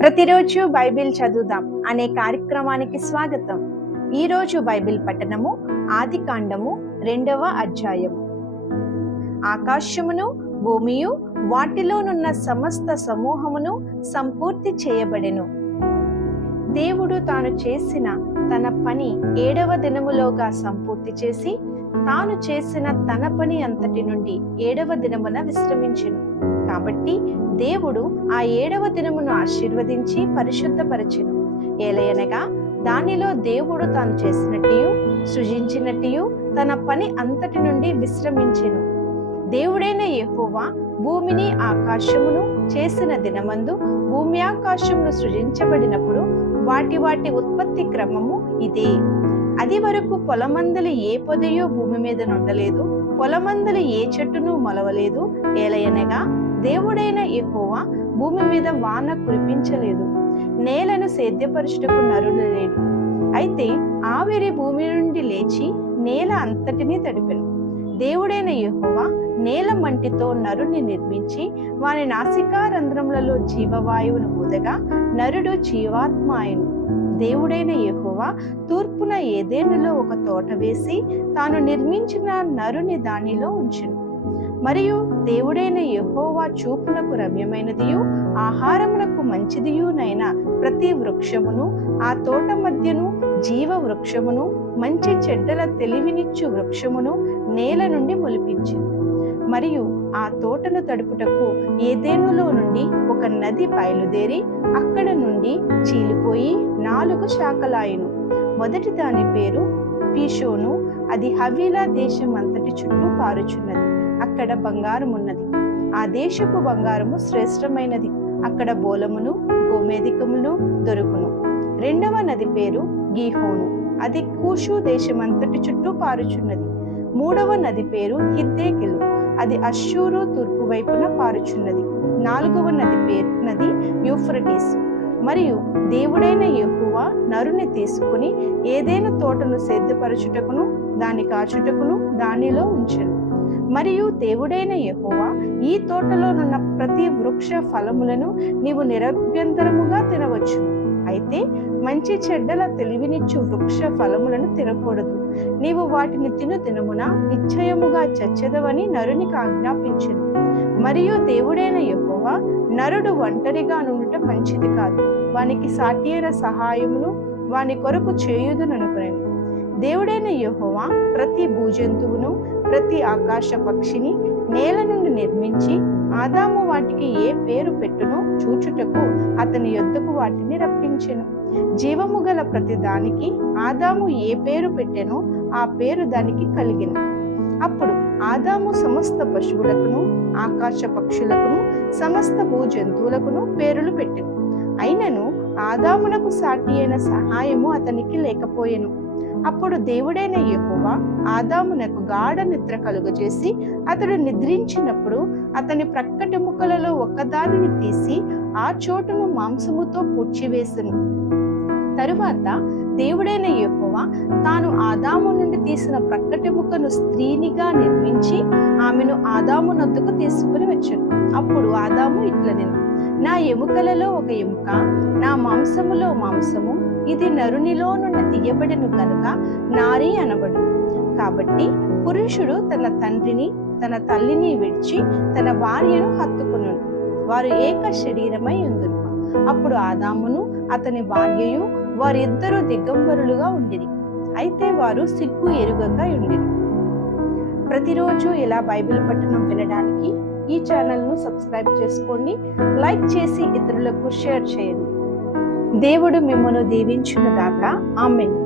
ప్రతిరోజు బైబిల్ చదువుదాం అనే కార్యక్రమానికి స్వాగతం. ఈరోజు బైబిల్ పఠనము ఆదికాండము 2వ అధ్యాయము. ఆకాశమును భూమియు వాటిలోనున్న సమస్త సమూహమును సంపూర్తి చేయబడెను. దేవుడు తాను చేసిన తన పని 7వ దినములోగా సంపూర్తి చేసి తాను చేసిన తన పని అంతటి నుండి 7వ దినమున విశ్రమించెను. కాబట్టి దేవుడు ఆ 7వ దినమును ఆశీర్వదించి పరిశుద్ధపరచెను. ఏలయనగా దానిలో దేవుడు తాను చేసినట్టు సృజించినట్టు తన పని అంతటి నుండి విశ్రమించెను. దేవుడైన యెహోవా భూమిని ఆకాశమును చేసిన దినమందు భూమి ఆకాశమును సృజించబడినప్పుడు వాటి ఉత్పత్తి క్రమము ఇదే. అది వరకు పొలమందలి ఏ పొదయో భూమి మీద నుండలేదు, పొలమందలి ఏ చెట్టును మొలవలేదు. ఏలయనగా దేవుడైన యెహోవా భూమి మీద వాన కురిపించలేదు, నేలను సేద్యపరచుటకు నరుడు లేడు. అయితే ఆవిరి భూమి నుండి లేచి నేల అంతటినీ తడిపెను. దేవుడైన యెహోవా నేల మంటితో నరుని నిర్మించి వాని నాసికారంధ్రములలో జీవవాయువును ఊదగా నరుడు జీవాత్మ ఆయను. దేవుడైన యెహోవా తూర్పున ఏదెనులో ఒక తోట వేసి తాను నిర్మించిన నరుని దానిలో ఉంచెను. మరియు దేవుడైన యెహోవా చూపునకు రమ్యమైనదియు ఆహారమునకు మంచిదియునైన ప్రతి వృక్షమును ఆ తోట మధ్యను జీవ వృక్షమును మంచి చెడ్డల తెలివినిచ్చు వృక్షమును నేల నుండి మొలిపించెను. మరియు ఆ తోటను తడుపుటకు ఏదెనులో నుండి ఒక నది బయలుదేరి అక్కడ నుండి చీలిపోయి 4 శాఖలాయెను. మొదటి దాని పేరు పీషోను. అది హవీలా దేశం అంతటి చుట్టూ పారుచున్నది. అక్కడ బంగారం ఉన్నది. ఆ దేశపు బంగారము శ్రేష్టమైనది. అక్కడ బోలమును గోమేధికమును దొరుకును. 2వ నది పేరు గీహోను. అది కూషు దేశమంతటి చుట్టూ పారుచున్నది. 3వ నది పేరు హిద్దేకెలు. అది అష్షూరు తూర్పు వైపున పారుచున్నది. 4వ నది యూఫ్రటీస్. మరియు దేవుడైన యెహోవా నరుని తీసుకుని ఏదైనా తోటను సేద్యపరచుటకును దాని కాచుటకును దానిలో ఉంచెను. మరియు దేవుడైన యెహోవా ఈ తోటలోనున్న ప్రతి వృక్ష ఫలములను నీవు నిరభ్యంతరముగా తినవచ్చు, అయితే మంచి చెడ్డల తెలివినిచ్చు వృక్ష ఫలములను తినకూడదు. నీవు వాటిని దినమున నిశ్చయముగా చచ్చెదవని నరునికి ఆజ్ఞాపించెను. మరియు దేవుడైన యెహోవా నరుడు ఒంటరిగా నుండుట మంచిది కాదు, వానికి సాటి అయిన సహాయమును వాని కొరకు చేయుదుననుకొనెను. దేవుడైన యెహోవా ప్రతి భూజంతువును ప్రతి ఆకాశ పక్షిని నేల నుండి నిర్మించి ఆదాము వాటికి ఏ పేరు పెట్టునో చూచుటకు అతని యొద్దకు వాటిని రప్పించెను. జీవము గల ప్రతి దానికి ఆదాము ఏ పేరు పెట్టెనో ఆ పేరు దానికి కలిగెను. అప్పుడు ఆదాము సమస్త పశువులకును ఆకాశ పక్షులకును సమస్త భూజంతువులకును పేరులు పెట్టెను. అయినను ఆదామునకు సాటి అయిన సహాయము అతనికి లేకపోయెను. అప్పుడు దేవుడైన యెహోవా ఆదామునకు గాఢ నిద్ర కలుగజేసి అతడు నిద్రించినప్పుడు అతని ప్రక్కటెముకలలో ఒకదానిని తీసి ఆ చోటును మాంసముతో పూడ్చివేసెను. తరువాత దేవుడైన యెహోవా తాను ఆదాము నుండి తీసిన ప్రక్కటెముకను స్త్రీనిగా నిర్మించి ఆమెను ఆదాము నొద్దకు తీసుకుని వచ్చెను. అప్పుడు ఆదాము ఇట్లనెను, నా ఎముకలలో ఒక ఎముక, నా మాంసములో మాంసము, ఇది నరునిలో నుండి తీయబడెను గనుక నారీ అనబడు. కాబట్టి పురుషుడు తన తండ్రిని తన తల్లిని విడిచి తన భార్యను హత్తుకొనును, వారు ఏక శరీరమై ఉందురు. అప్పుడు ఆదామును అతని భార్యయు వారిద్దరూ దిగంబరులుగా ఉండిరి, అయితే వారు సిగ్గు ఎరుగక ఉండిరి. ప్రతిరోజు ఇలా బైబిల్ పఠనం వినడానికి ఈ ఛానల్ను సబ్స్క్రైబ్ చేసుకోండి, లైక్ చేసి ఇతరులకు షేర్ చేయండి. దేవుడు మిమ్మల్ని దీవించును గాక. ఆమేన్.